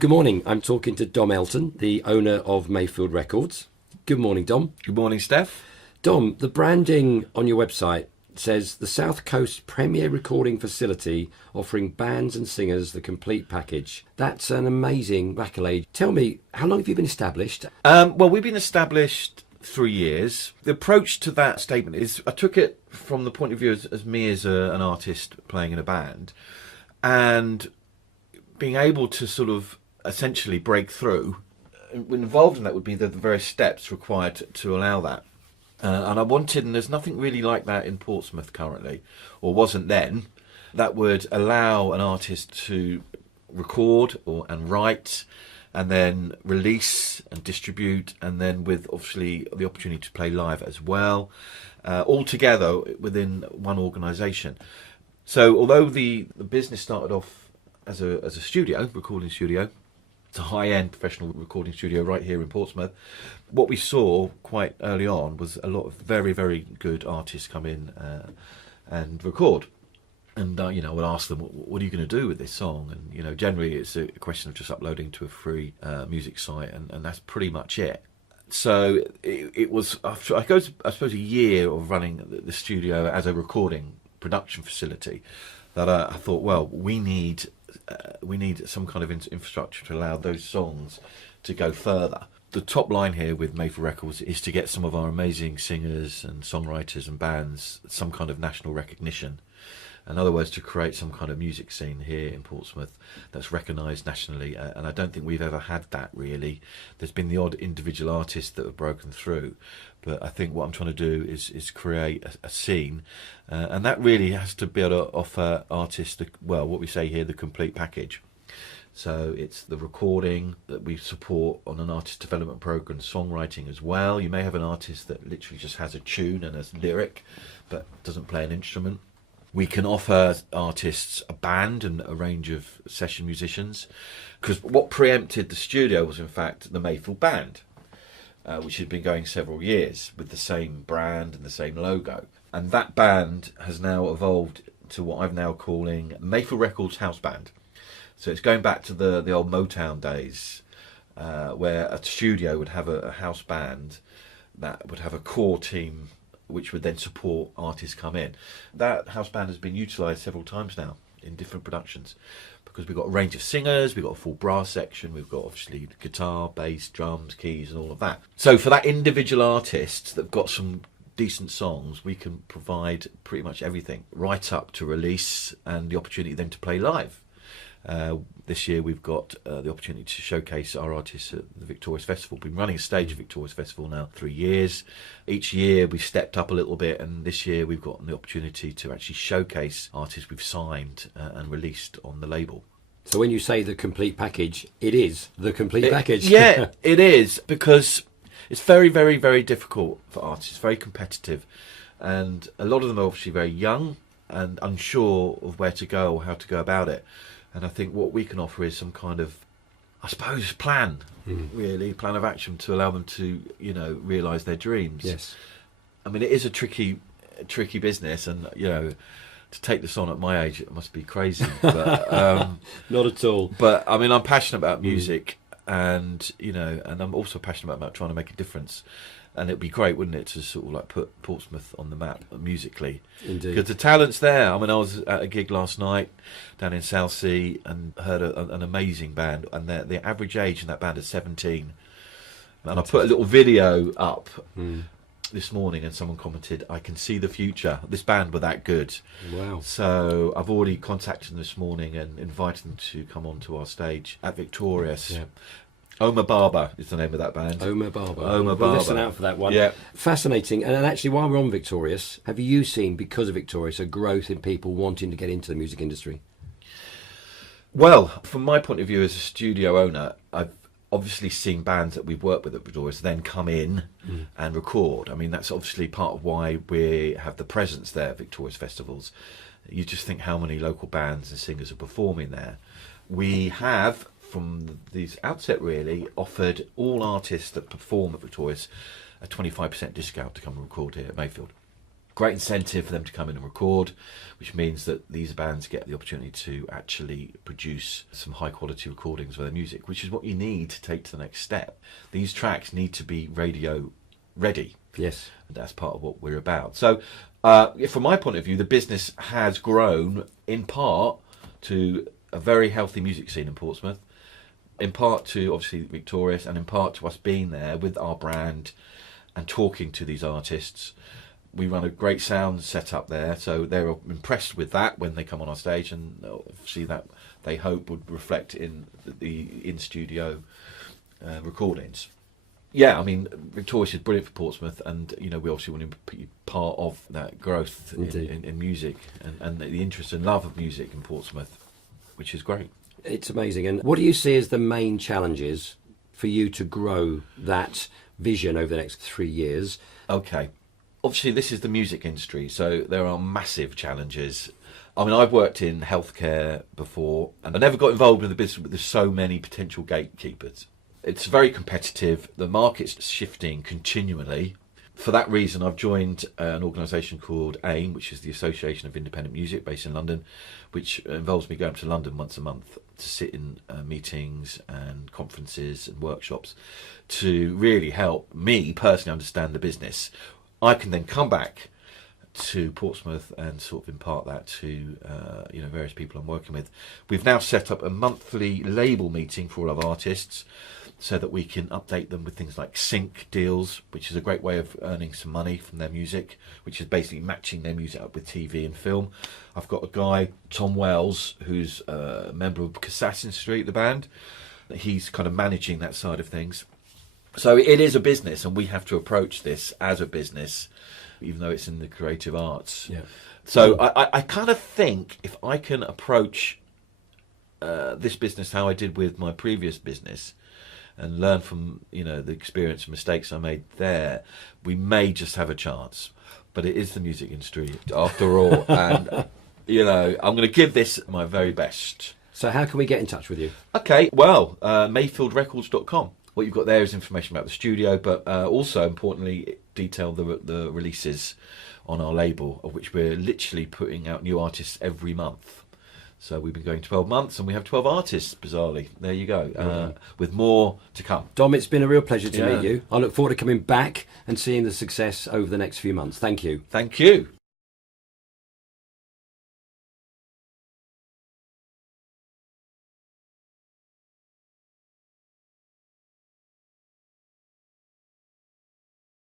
Good morning. I'm talking to Dom Elton, the owner of Mayfield Records. Good morning, Dom. Good morning, Stef. Dom, the branding on your website says the South Coast premier recording facility offering bands and singers the complete package. That's an amazing accolade. Tell me, how long have you been established? Well, we've been established 3 years. The approach to that statement is I took it from the point of view as me as an artist playing in a band and being able to sort of essentially break through. Involved in that would be the various steps required to allow that. And I wanted, and there's nothing really like that in Portsmouth currently, or wasn't then, that would allow an artist to record and write and then release and distribute, and then with obviously the opportunity to play live as well, all together within one organisation. So although the business started off as a studio, recording studio, it's a high-end professional recording studio right here in Portsmouth. What we saw quite early on was a lot of very, very good artists come in and record. And, I would ask them, what are you going to do with this song? And, generally it's a question of just uploading to a free music site, and that's pretty much it. So it was, after, I suppose, a year of running the studio as a recording production facility that I thought, well, we need some kind of infrastructure to allow those songs to go further. The top line here with Mayfield Records is to get some of our amazing singers and songwriters and bands some kind of national recognition. In other words, to create some kind of music scene here in Portsmouth that's recognised nationally, and I don't think we've ever had that really. There's been the odd individual artists that have broken through, but I think what I'm trying to do is create a scene, and that really has to be able to offer artists, what we say here, the complete package. So it's the recording that we support on an artist development program, songwriting as well. You may have an artist that literally just has a tune and a lyric, but doesn't play an instrument. We can offer artists a band and a range of session musicians, because what preempted the studio was in fact the Mayfield Band, which had been going several years with the same brand and the same logo. And that band has now evolved to what I'm now calling Mayfield Records House Band. So it's going back to the old Motown days, where a studio would have a house band that would have a core team which would then support artists come in. That house band has been utilised several times now in different productions, because we've got a range of singers, we've got a full brass section, we've got obviously guitar, bass, drums, keys and all of that. So for that individual artist that've got some decent songs, we can provide pretty much everything, right up to release and the opportunity then to play live. This year we've got the opportunity to showcase our artists at the Victorious Festival. We've been running a stage at Victorious Festival now 3 years. Each year we've stepped up a little bit, and this year we've got the opportunity to actually showcase artists we've signed and released on the label. So when you say the complete package, it is the complete package. Yeah, it is, because it's very, very, very difficult for artists, very competitive, and a lot of them are obviously very young and unsure of where to go or how to go about it. And I think what we can offer is some kind of, I suppose, plan of action to allow them to, realise their dreams. Yes. I mean, it is a tricky business, and, to take this on at my age, it must be crazy. But, not at all. But, I mean, I'm passionate about music, and, and I'm also passionate about trying to make a difference. And it'd be great, wouldn't it, to sort of like put Portsmouth on the map musically. Indeed. Because the talent's there. I mean, I was at a gig last night down in Southsea and heard an amazing band, and the average age in that band is 17. And I put a little video up this morning, and someone commented, "I can see the future. This band were that good." Wow. So I've already contacted them this morning and invited them to come onto our stage at Victorious. Yeah. Omar Barber is the name of that band. Omar Barber. Omar We'll Barber. listen out for that one. Yeah. Fascinating. And actually, while we're on Victorious, have you seen, because of Victorious, a growth in people wanting to get into the music industry? Well, from my point of view as a studio owner, I've obviously seen bands that we've worked with at Victorious then come in and record. I mean, that's obviously part of why we have the presence there at Victorious festivals. You just think how many local bands and singers are performing there. We have, from the outset really, offered all artists that perform at Victorious a 25% discount to come and record here at Mayfield. great incentive for them to come in and record, which means that these bands get the opportunity to actually produce some high quality recordings of their music, which is what you need to take to the next step. These tracks need to be radio ready. Yes. And that's part of what we're about. So from my point of view, the business has grown in part to a very healthy music scene in Portsmouth, in part to obviously Victorious, and in part to us being there with our brand and talking to these artists. We run a great sound setup there, so they're impressed with that when they come on our stage, and obviously that they hope would reflect in the in-studio recordings. Yeah, I mean, Victorious is brilliant for Portsmouth, and we obviously want to be part of that growth in music and the interest and love of music in Portsmouth, which is great. It's amazing. And what do you see as the main challenges for you to grow that vision over the next 3 years? Okay. Obviously, this is the music industry, so there are massive challenges. I mean, I've worked in healthcare before, and I never got involved with the business, but there's so many potential gatekeepers. It's very competitive. The market's shifting continually. For that reason, I've joined an organisation called AIM, which is the Association of Independent Music, based in London, which involves me going to London once a month to sit in meetings and conferences and workshops to really help me personally understand the business. I can then come back to Portsmouth and sort of impart that to various people I'm working with. We've now set up a monthly label meeting for all of our artists so that we can update them with things like sync deals, which is a great way of earning some money from their music, which is basically matching their music up with TV and film. I've got a guy, Tom Wells, who's a member of Assassin Street, the band. He's kind of managing that side of things. So it is a business, and we have to approach this as a business, even though it's in the creative arts. Yeah. So I kind of think if I can approach this business how I did with my previous business and learn from the experience and mistakes I made there, we may just have a chance. But it is the music industry after all, and I'm going to give this my very best. So how can we get in touch with you? Okay, well, mayfieldrecords.com. What you've got there is information about the studio, but also, importantly, detail the releases on our label, of which we're literally putting out new artists every month. So we've been going 12 months, and we have 12 artists, bizarrely. There you go, with more to come. Dom, it's been a real pleasure to meet you. I look forward to coming back and seeing the success over the next few months. Thank you. Thank you.